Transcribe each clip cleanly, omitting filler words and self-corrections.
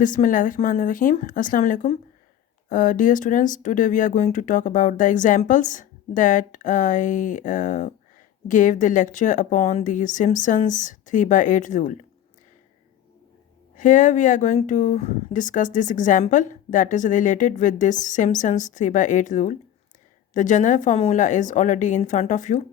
Bismillahirrahmanirrahim. Assalamu alaikum. Dear students, today we are going to talk about the examples that I gave the lecture upon the Simpson's 3/8 rule. Here we are going to discuss this example that is related with this Simpson's 3/8 rule. The general formula is already in front of you.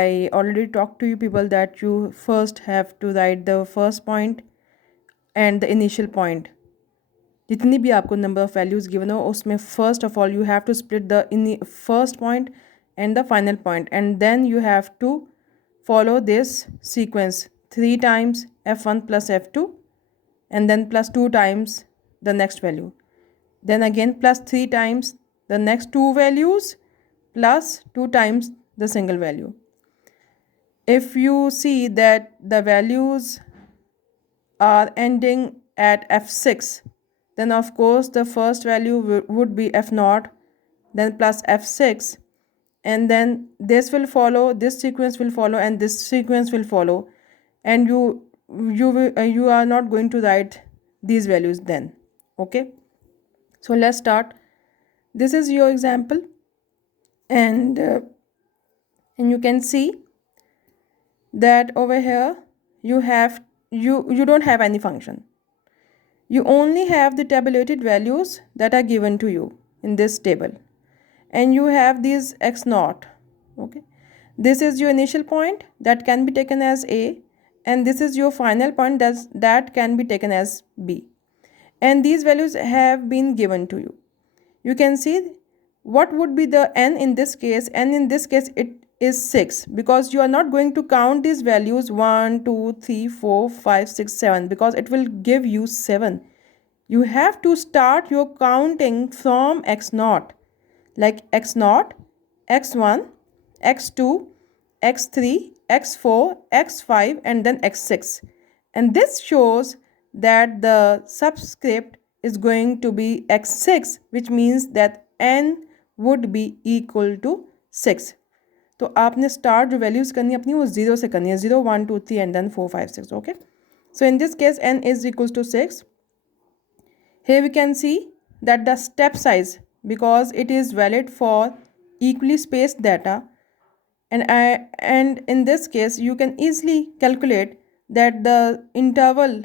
I already talked to you people that you first have to write the first point and the initial point. जितनी भी आपको number of values given हो उसमें first of all you have to split the in first point and the final point and then you have to follow this sequence 3 times f1 plus f2 and then plus 2 times the next value, then again plus 3 times the next two values plus 2 times the single value. If you see that the values are ending at f6, then of course the first value would be f0, then plus f6, and then this will follow, this sequence will follow, and this sequence will follow, and you are not going to write these values then. Okay, so let's start. This is your example, and you can see that over here you don't have any function. You only have the tabulated values that are given to you in this table, and you have these x naught. Okay, this is your initial point that can be taken as a, and this is your final point that can be taken as b, and these values have been given to you. You can see what would be the n in this case, and in this case it is 6, because you are not going to count these values 1 2 3 4 5 6 7, because it will give you 7. You have to start your counting from x naught, like x naught, x1, x2, x3, x4, x5, and then x6. And this shows that the subscript is going to be x6, which means that n would be equal to 6. तो आपने start जो values करनी है अपनी वो 0 से करनी है, 0 1 2 3 and then 4 5 6. Okay, so in this case n is equals to 6. Here we can see that the step size, because it is valid for equally spaced data, and in this case you can easily calculate that the interval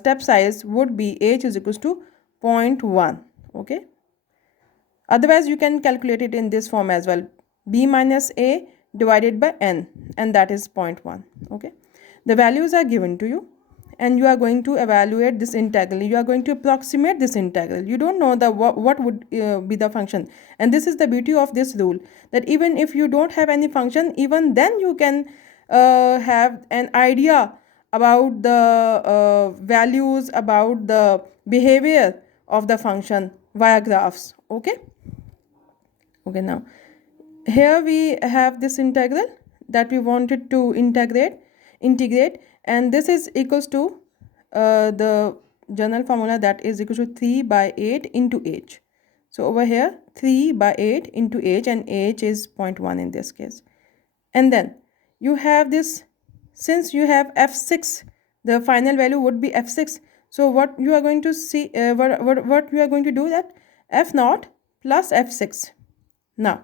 step size would be h is equals to 0.1. Okay, otherwise you can calculate it in this form as well, b minus a divided by n, and that is 0.1. Okay, the values are given to you, and you are going to evaluate this integral. You are going to approximate this integral. You don't know the what would be the function, and this is the beauty of this rule, that even if you don't have any function, even then you can have an idea about the values, about the behavior of the function via graphs. Okay, now here we have this integral that we wanted to integrate, and this is equals to the general formula that is equal to 3/8 into h. So over here 3/8 into h, and h is 0.1 in this case. And then you have this, since you have f6, the final value would be f6. So what you are going to see, what you are going to do, that f0 plus f6. Now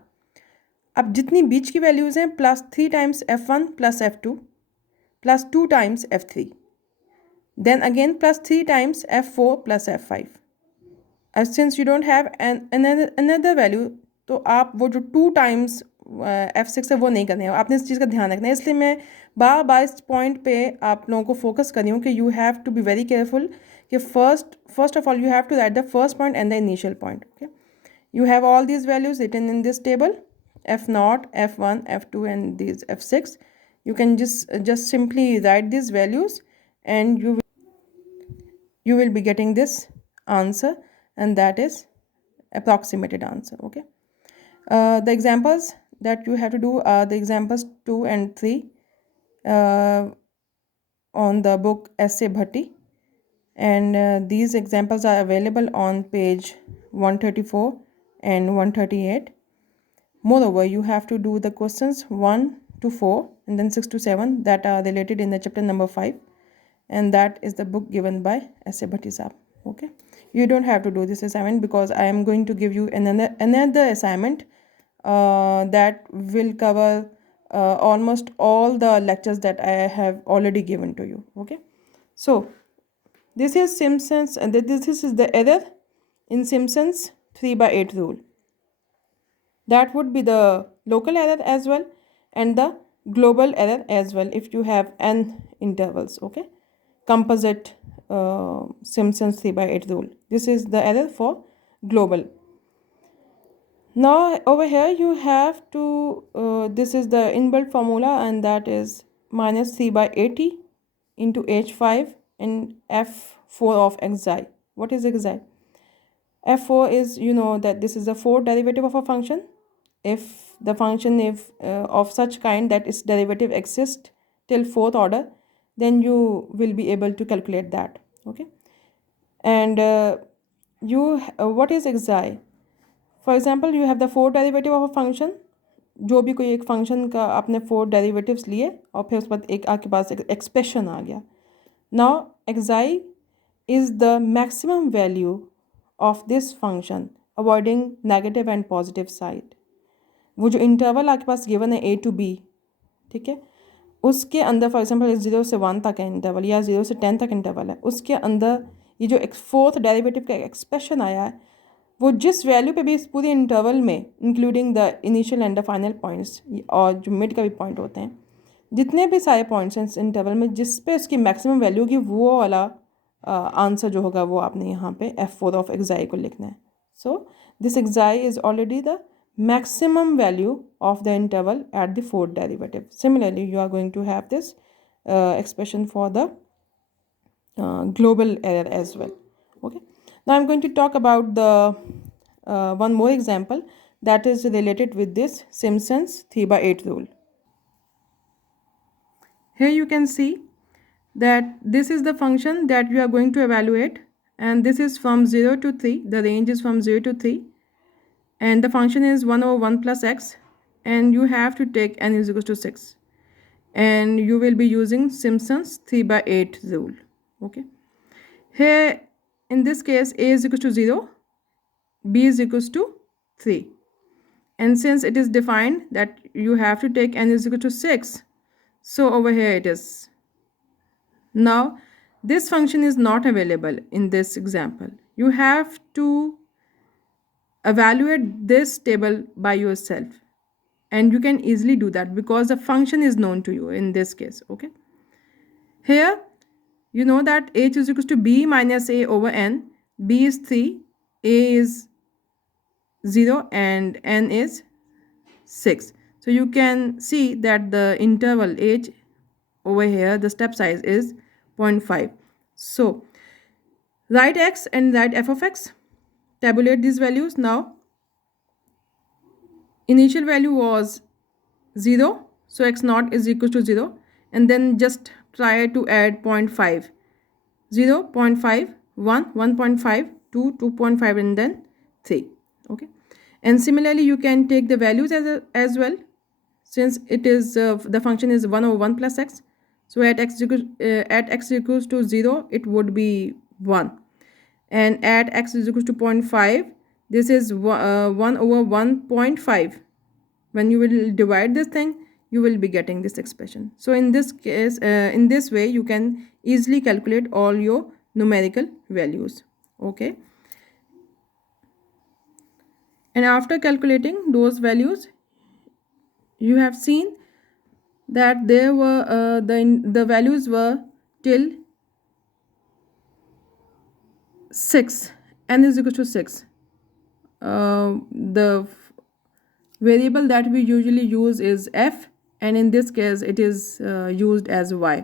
अब जितनी बीच की values हैं, plus 3 times f1 plus f2 plus 2 times f3, then again plus 3 times f4 plus f5. As since you don't have another value, तो आप वो जो 2 times f6 है वो नहीं करने हैं, आपने इस चीज़ का ध्यान रखना है. इसलिए मैं बार बार इस पॉइंट पे आप लोगों को फोकस कर रही हूँ कि you have to be very careful कि first of all you have to write the first point and the initial point. Okay, you have all these values written in this table, f0, f1, f2, and these f6. You can just simply write these values, and you will be getting this answer, and that is approximated answer. Okay, the examples that you have to do are the examples 2 and 3 on the book Essay Bhatti, and these examples are available on page 134 and 138. Moreover, you have to do the questions 1 to 4 and then 6 to 7 that are related in the chapter number 5, and that is the book given by S.A. Bhatti Saab. Okay, you don't have to do this assignment because I am going to give you another assignment that will cover almost all the lectures that I have already given to you. Okay, so this is Simpson's, and this is the error in Simpson's 3/8 rule. That would be the local error as well and the global error as well if you have n intervals. Okay, composite Simpson's 3/8 rule. This is the error for global. Now over here you have to this is the inbuilt formula, and that is minus 3/80 into h5 and f4 of xi. What is xi? f4 is, you know, that this is the fourth derivative of a function. If the function if of such kind that its derivative exists till fourth order, then you will be able to calculate that. Okay, and what is xi? For example, you have the fourth derivative of a function. जो भी कोई एक function का आपने four derivatives लिए और फिर उसके बाद एक आपके पास एक एक्सप्रेशन आ गया. Now xi is the maximum value of this function avoiding negative and positive side. वो जो इंटरवल आपके पास गिवन है a to b, ठीक है, उसके अंदर फॉर एग्जांपल 0 से 1 तक है इंटरवल या 0 से 10 तक इंटरवल है, उसके अंदर ये जो फोर्थ डेरिवेटिव का एक्सप्रेशन आया है वो जिस वैल्यू पे भी इस पूरे इंटरवल में including the initial and the final points और जो मिड का भी पॉइंट होते हैं, जितने भी सारे पॉइंट्स हैं इस इंटरवल में जिस पे उसकी मैक्सिमम वैल्यू होगी वो वाला आंसर जो होगा वो आपने यहाँ पे f4 ऑफ xi को लिखना है. So this xi is already the maximum value of the interval at the fourth derivative. Similarly, you are going to have this expression for the global error as well. Okay, now I'm going to talk about the one more example that is related with this Simpson's 3/8 rule. Here you can see that this is the function that we are going to evaluate, and this is from 0 to 3. The range is from 0 to 3. And the function is 1 over 1 plus x, and you have to take n is equal to 6, and you will be using Simpson's 3/8 rule. Okay, here in this case a is equal to 0, b is equal to 3, and since it is defined that you have to take n is equal to 6, so over here it is. Now this function is not available in this example. You have to evaluate this table by yourself, and you can easily do that because the function is known to you in this case. Okay, here you know that h is equal to b minus a over n. B is 3, a is 0, and n is 6. So you can see that the interval h over here, the step size is 0.5. So write x and write f of x. Tabulate these values. Now initial value was 0, so x naught is equal to 0, and then just try to add 0.5, 0, 0.5, 1, 1.5, 2, 2.5, and then 3. Okay, and similarly you can take the values as well, since it is the function is 1 over 1 plus x. So at x equals to 0 it would be 1, and at x is equal to 0.5, this is 1 over 1.5. When you will divide this thing, you will be getting this expression. So in this case, in this way you can easily calculate all your numerical values. Okay, and after calculating those values, you have seen that there were the values were till 6, n is equal to 6. The variable that we usually use is f, and in this case it is used as y.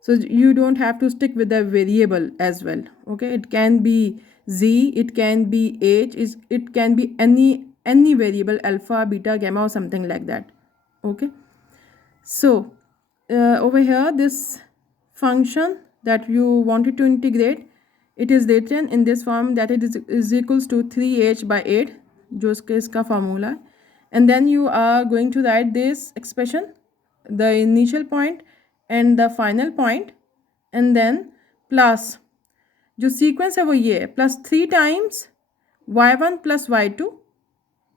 So you don't have to stick with the variable as well. Okay, it can be z, it can be h, it can be any variable, alpha, beta, gamma, or something like that. Okay, so over here this function that you wanted to integrate, it is written in this form that it is equals to 3h by 8, जो इसका formula है, and then you are going to write this expression, the initial point and the final point, and then plus जो sequence है वो ये है, plus 3 times y1 plus y2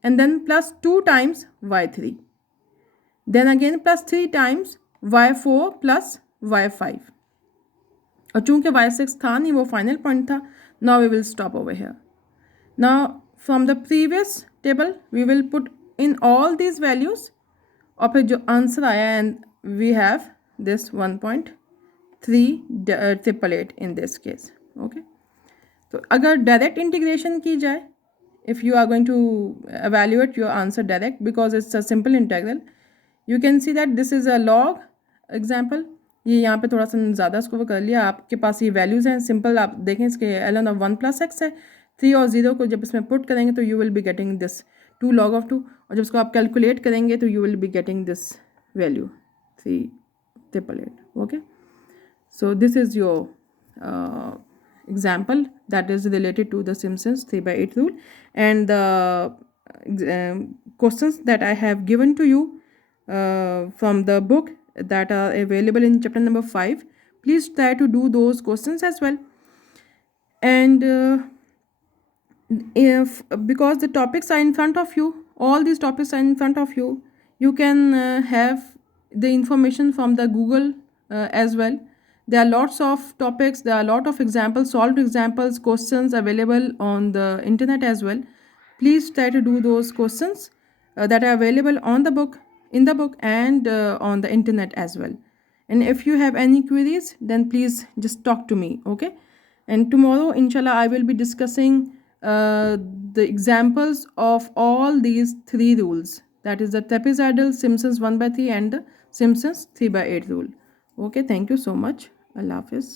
and then plus 2 times y3, then again plus 3 times y4 plus y5, और चूंकि y6 था नहीं, वो फाइनल पॉइंट था. Now we will stop over here. Now from the previous table we will put in all these values, और फिर जो answer आया, and we have this 1.388 in this case. Okay, तो अगर डायरेक्ट इंटीग्रेशन की जाए, if you are going to evaluate your answer direct because it's a simple integral, you can see that this is a log example. ये यहाँ पे थोड़ा सा ज़्यादा इसको कर लिया. आपके पास ये वैल्यूज़ हैं सिंपल. आप देखें इसके ln of 1 plus x है. 3 और 0 को जब इसमें पुट करेंगे तो you will be getting this 2 log of 2, और जब इसको आप कैलकुलेट करेंगे तो you will be getting this value 388. okay, so this is your example that is related to the Simpson's 3/8 rule, and the questions that I have given to you from the book that are available in chapter number 5. Please try to do those questions as well. And if because the topics are in front of you, all these topics are in front of you, you can have the information from the Google as well. There are lots of topics, there are a lot of examples, solved examples, questions available on the internet as well. Please try to do those questions that are available on the book, in the book, and on the internet as well. And if you have any queries, then please just talk to me, okay? And tomorrow, inshallah, I will be discussing the examples of all these 3 rules. That is the trapezoidal, Simpson's 1/3, and the Simpson's 3/8 rule. Okay, thank you so much. Allah Hafiz.